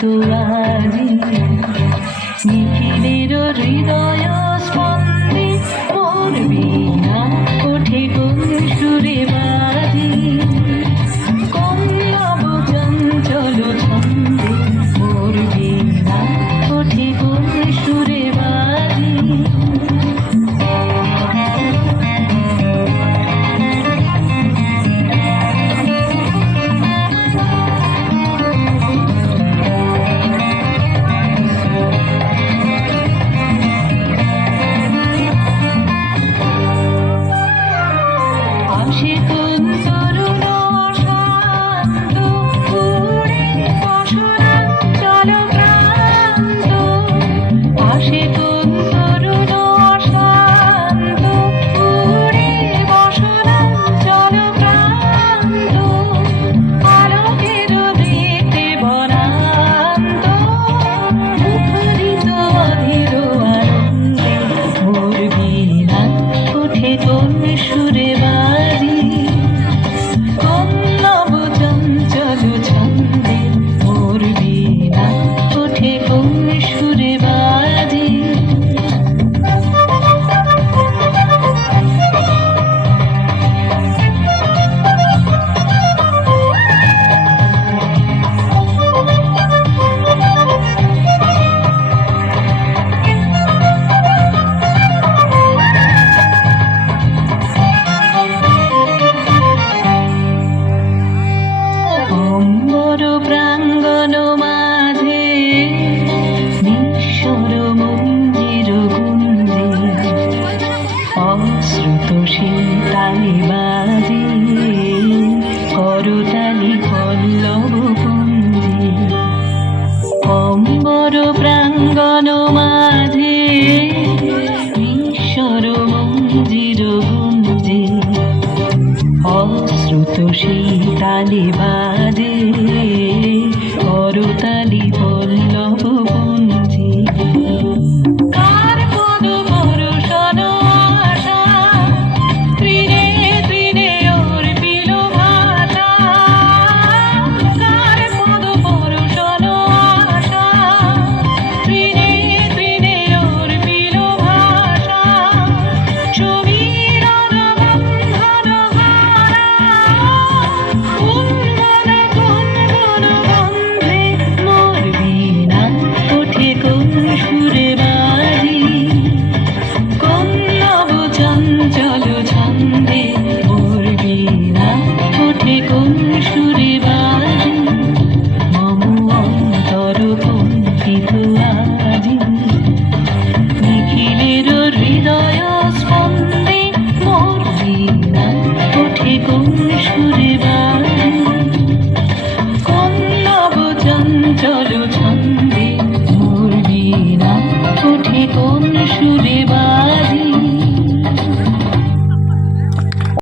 তো আজি নিখিলের হৃদয় মানুষের কোন যাবে করতালি পল্লব পঞ্জে অম্বর প্রাঙ্গণ মাঝে ঈশ্বর মঞ্জির গুঞ্জে অশ্রুত সেই তালে বাজে। ওঠে কোন সুরে বা